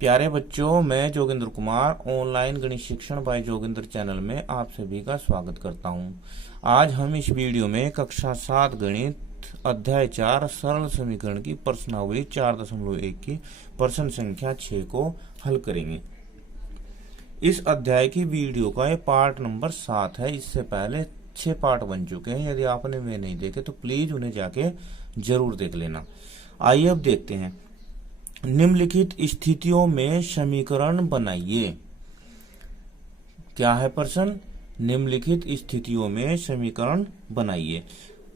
प्यारे बच्चों, मैं जोगिंद्र कुमार ऑनलाइन गणित शिक्षण बाय जोगिंद्र चैनल में आप सभी का स्वागत करता हूं। आज हम इस वीडियो में कक्षा 7 गणित अध्याय 4 सरल समीकरण की प्रश्नावली 4.1 की प्रश्न संख्या 6 को हल करेंगे। इस अध्याय की वीडियो का ये पार्ट नंबर 7 है। इससे पहले 6 पार्ट बन चुके हैं। यदि आपने वे नहीं देखे तो प्लीज उन्हें जाके जरूर देख लेना। आइए अब देखते हैं। निम्नलिखित स्थितियों में समीकरण बनाइए। क्या है प्रश्न? निम्नलिखित स्थितियों में समीकरण बनाइए।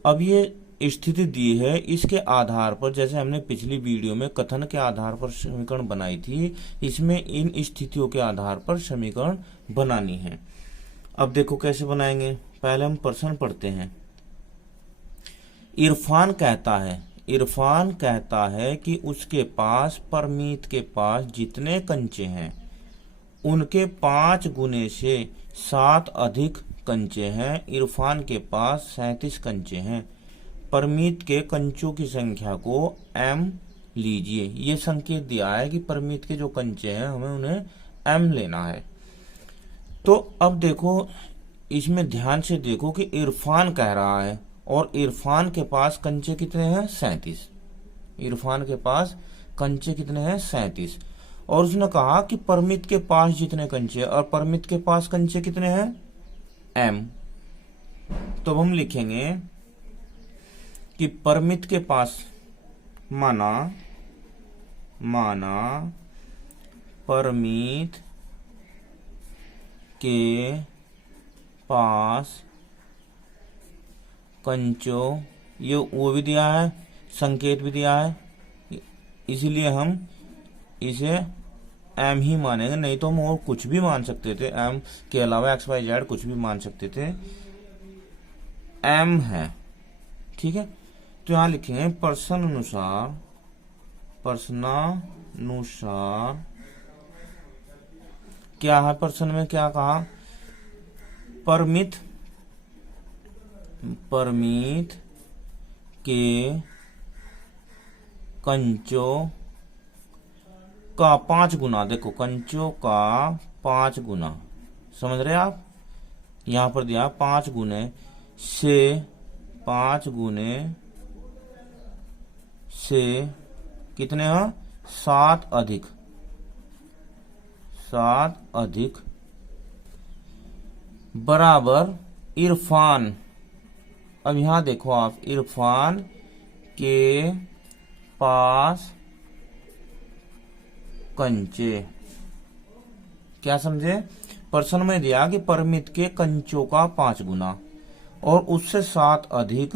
अब ये स्थिति दी है, इसके आधार पर, जैसे हमने पिछली वीडियो में कथन के आधार पर समीकरण बनाई थी, इसमें इन स्थितियों के आधार पर समीकरण बनानी है। अब देखो कैसे बनाएंगे। पहले हम प्रश्न पढ़ते हैं। इरफान कहता है कि उसके पास परमीत के पास जितने कंचे हैं उनके 5 गुने से 7 अधिक कंचे हैं। इरफान के पास 37 कंचे हैं। परमीत के कंचों की संख्या को m लीजिए। ये संकेत दिया है कि परमीत के जो कंचे हैं हमें उन्हें m लेना है। तो अब देखो, इसमें ध्यान से देखो कि इरफान कह रहा है और इरफान के पास कंचे कितने हैं? 37। इरफान के पास कंचे कितने हैं? 37। और उसने कहा कि परमित के पास जितने कंचे, और परमित के पास कंचे कितने हैं? m। तो हम लिखेंगे कि परमित के पास माना परमित के पास कंचों, ये वो भी दिया है, संकेत भी दिया है, इसीलिए हम इसे m ही मानेंगे। नहीं तो हम और कुछ भी मान सकते थे, m के अलावा x y z कुछ भी मान सकते थे। m है, ठीक है। तो यहां लिखेंगे प्रश्नानुसार क्या है? प्रश्न में क्या कहा? परमित के कंचों का 5 गुना, देखो कंचों का 5 गुना, समझ रहे आप? यहां पर दिया 5 गुने से, 5 गुने से कितने हैं? 7 अधिक बराबर इरफान। अब यहां देखो आप, इरफान के पास कंचे, क्या समझे? प्रश्न में दिया कि परमित के कंचों का 5 गुना और उससे 7 अधिक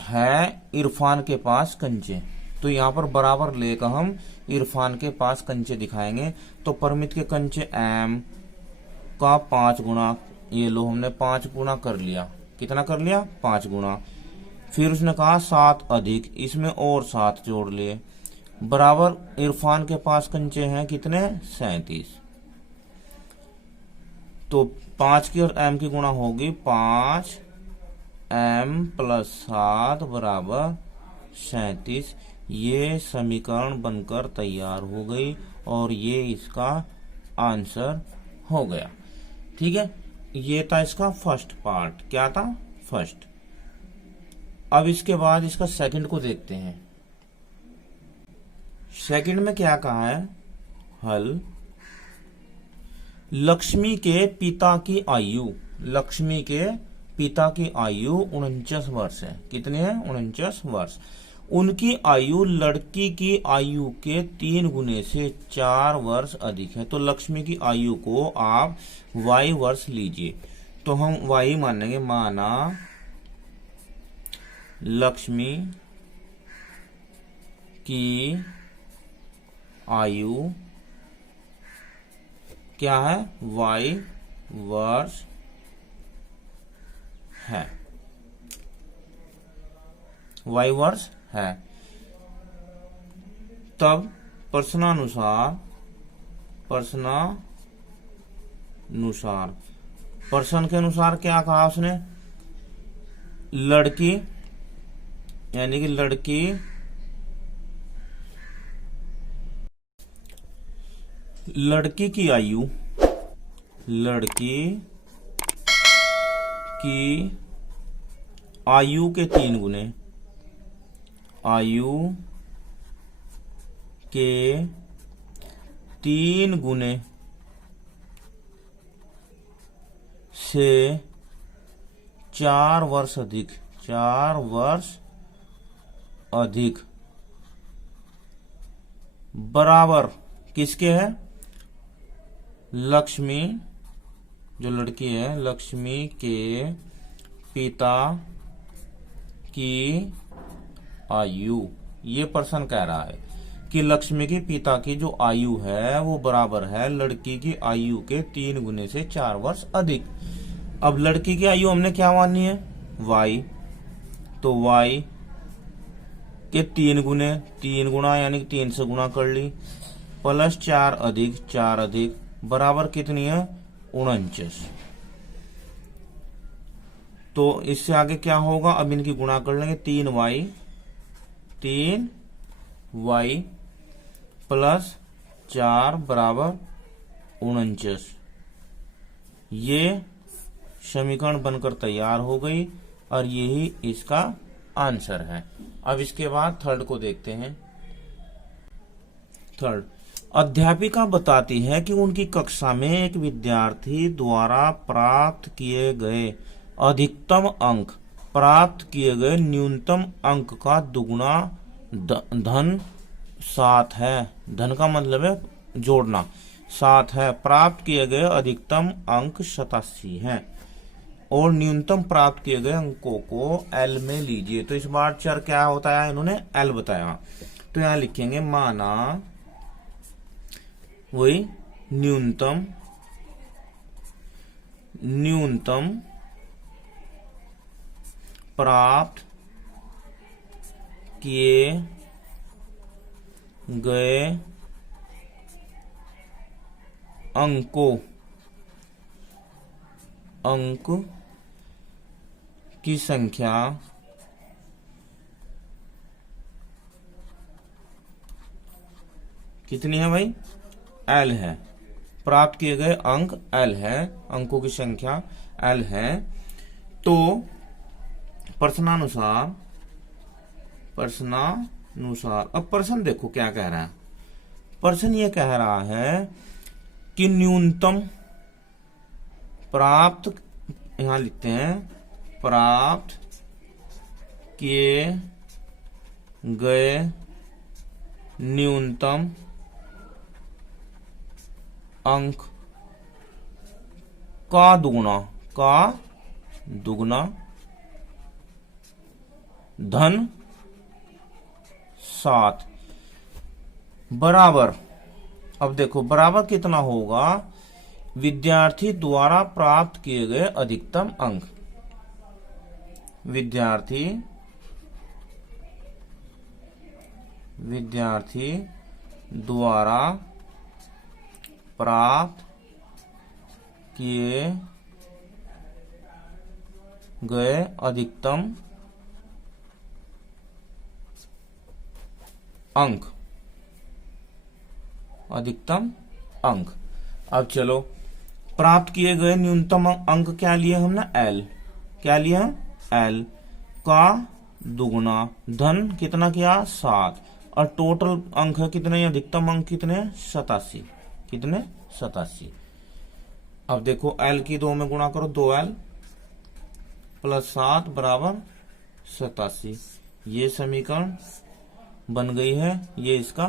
है इरफान के पास कंचे। तो यहाँ पर बराबर लेकर हम इरफान के पास कंचे दिखाएंगे। तो परमित के कंचे m का 5 गुना, ये लो हमने 5 गुना कर लिया। कितना कर लिया? 5 गुना। फिर उसने कहा 7 अधिक, इसमें और 7 जोड़ लिए, बराबर इरफान के पास कंचे हैं कितने? 37। तो 5 की और m की गुणा होगी 5m + 7 बराबर 37। ये समीकरण बनकर तैयार हो गई और ये इसका आंसर हो गया। ठीक है, ये था इसका फर्स्ट पार्ट। क्या था? फर्स्ट। अब इसके बाद इसका सेकंड को देखते हैं। सेकंड में क्या कहा है? हल। लक्ष्मी के पिता की आयु 49 वर्ष है। कितने हैं? 49 वर्ष। उनकी आयु लड़की की आयु के 3 गुने से 4 वर्ष अधिक है। तो लक्ष्मी की आयु को आप y वर्ष लीजिए। तो हम y मानेंगे। माना लक्ष्मी की आयु क्या है? y वर्ष है। y वर्ष है। तब प्रश्न के अनुसार क्या कहा उसने? लड़की, यानी कि लड़की लड़की की आयु, लड़की की आयु के 3 गुने, आयु के 3 गुने से 4 वर्ष अधिक, 4 वर्ष अधिक बराबर किसके है? लक्ष्मी, जो लड़की है लक्ष्मी के पिता की आयु। ये प्रश्न कह रहा है कि लक्ष्मी के पिता की जो आयु है वो बराबर है लड़की की आयु के 3 गुने से 4 वर्ष अधिक। अब लड़की की आयु हमने क्या मानी है? y, तो y के 3 गुने, 3 गुना यानी 3 से गुणा कर ली, प्लस 4 अधिक 4 अधिक बराबर कितनी है? 49। तो इससे आगे क्या होगा? अब इनकी गुणा कर लेंगे, 3y प्लस 4 बराबर 49। ये समीकरण बनकर तैयार हो गई और यही इसका आंसर है। अब इसके बाद थर्ड को देखते हैं। थर्ड, अध्यापिका बताती है कि उनकी कक्षा में एक विद्यार्थी द्वारा प्राप्त किए गए अधिकतम अंक प्राप्त किए गए न्यूनतम अंक का दुगुना धन 7 है। धन का मतलब है जोड़ना, 7 है। प्राप्त किए गए अधिकतम अंक 87 है और न्यूनतम प्राप्त किए गए अंकों को L में लीजिए। तो इस बार चर क्या होता है? इन्होंने L बताया, तो यहां लिखेंगे माना वही न्यूनतम प्राप्त किए गए अंक की संख्या कितनी है भाई? L है। प्राप्त किए गए अंक L है, अंकों की संख्या L है। तो प्रश्नानुसार अब प्रश्न देखो क्या कह रहा है। प्रश्न ये कह रहा है कि न्यूनतम प्राप्त, यहां लिखते हैं प्राप्त किए गए न्यूनतम अंक का दुगुना धन 7 बराबर। अब देखो बराबर कितना होगा? विद्यार्थी द्वारा प्राप्त किए गए अधिकतम अंक, विद्यार्थी द्वारा प्राप्त किए गए अधिकतम अंक। अब चलो प्राप्त किए गए न्यूनतम अंक क्या लिए हमने? L। क्या लिया? L का दुगुना धन कितना किया? 7 और टोटल अंक है कितने? अधिकतम अंक कितने? 87। कितने? 87। अब देखो L की 2 में गुणा करो, 2L प्लस 7 बराबर 87। ये समीकरण बन गई है, ये इसका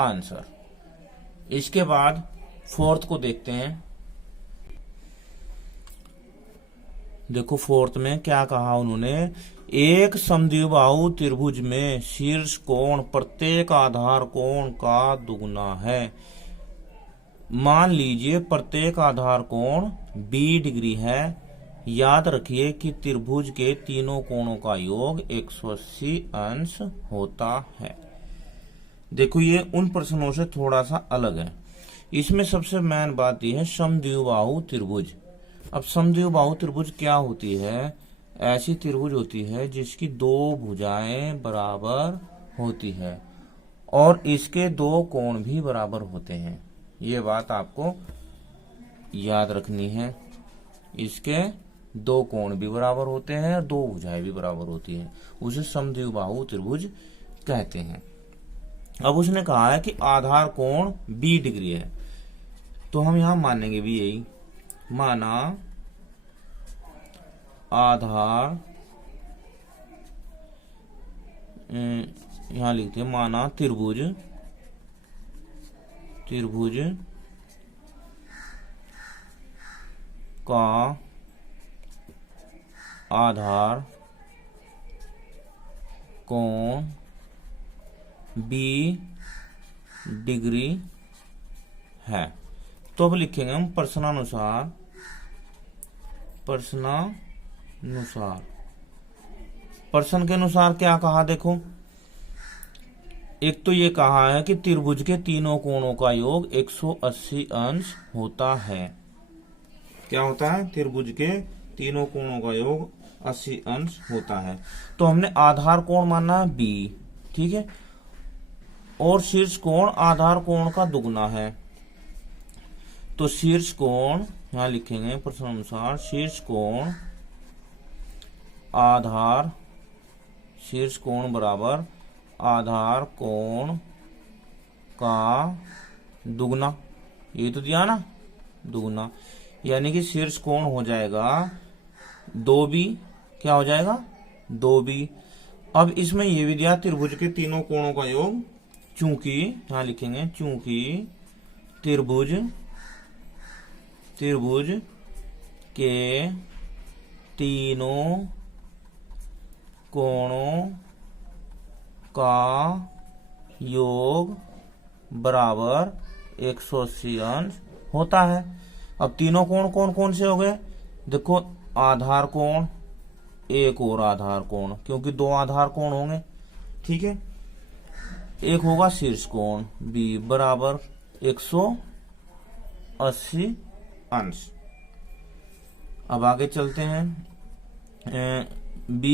आंसर। इसके बाद फोर्थ को देखते हैं। देखो फोर्थ में क्या कहा उन्होंने? एक समद्विबाहु त्रिभुज में शीर्ष कोण प्रत्येक आधार कोण का दुगुना है। मान लीजिए प्रत्येक आधार कोण 20 डिग्री है। याद रखिए कि त्रिभुज के तीनों कोणों का योग 180 अंश होता है। देखो ये उन प्रश्नों से थोड़ा सा अलग है। इसमें सबसे मेन बात यह है समद्विबाहु त्रिभुज। अब समद्विबाहु त्रिभुज क्या होती है? ऐसी त्रिभुज होती है जिसकी 2 भुजाएं बराबर होती है और इसके 2 कोण भी बराबर होते हैं। ये बात आपको याद रखनी है। इसके दो कोण भी बराबर होते हैं और दो भुजाएं भी बराबर होती हैं, उसे समद्विबाहु त्रिभुज कहते हैं। अब उसने कहा है कि आधार कोण 20 डिग्री है, तो हम यहां मानेंगे भी यही, माना आधार, यहां लिखते हैं माना त्रिभुज का आधार कोण 20 डिग्री है। तो अब लिखेंगे हम प्रश्नानुसार प्रश्न के अनुसार क्या कहा, देखो एक तो ये कहा है कि त्रिभुज के तीनों कोणों का योग 180 अंश होता है। क्या होता है? त्रिभुज के तीनों कोणों का योग 80 अंश होता है। तो हमने आधार कोण माना है B, ठीक है, और शीर्ष कोण आधार कोण का दुगना है। तो शीर्ष कोण यहां लिखेंगे प्रश्न अनुसार, शीर्ष कोण बराबर आधार कोण का दुगना, ये तो दिया ना, दुगना, यानी कि शीर्ष कोण हो जाएगा 2B, क्या हो जाएगा 2B। अब इसमें ये भी दिया त्रिभुज के तीनों कोणों का योग, चूंकि यहां लिखेंगे चूंकि त्रिभुज के तीनों कोणों का योग बराबर 180 अंश होता है। अब तीनों कोण कौन कौन से हो गए? देखो आधार कोण, एक और आधार कोण, क्योंकि दो आधार कोण होंगे, ठीक है। एक होगा शीर्ष कोण B बराबर 180 अंश। अब आगे चलते हैं, B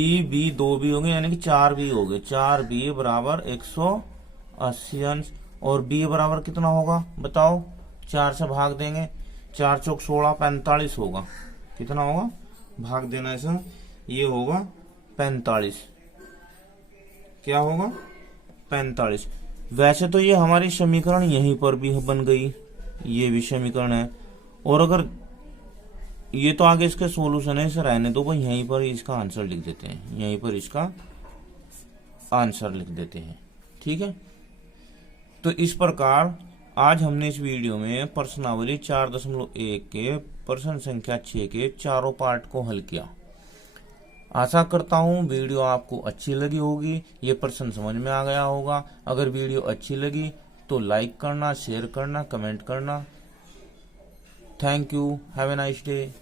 2B हो गए, यानी कि 4B हो गए, 4B बराबर 180 अंश। और B बराबर कितना होगा बताओ? 4 से भाग देंगे, 4 चौक 16, 45 होगा। कितना होगा? भाग देना ऐसा, ये होगा 45। क्या होगा? 45। वैसे तो ये हमारी समीकरण यहीं पर भी बन गई, ये भी समीकरण है। और अगर ये तो आगे इसके सॉल्यूशन है, इसे रहने दो, भाई यहीं पर इसका आंसर लिख देते हैं, यहीं पर इसका आंसर लिख देते हैं, ठीक है। तो इस प्रकार आज हमने इस वीडियो में प्रश्नावली 4.1 के प्रश्न संख्या 6 के चारों पार्ट को हल किया। आशा करता हूँ वीडियो आपको अच्छी लगी होगी, ये प्रश्न समझ में आ गया होगा। अगर वीडियो अच्छी लगी तो लाइक करना, शेयर करना, कमेंट करना। Thank you, have a nice day.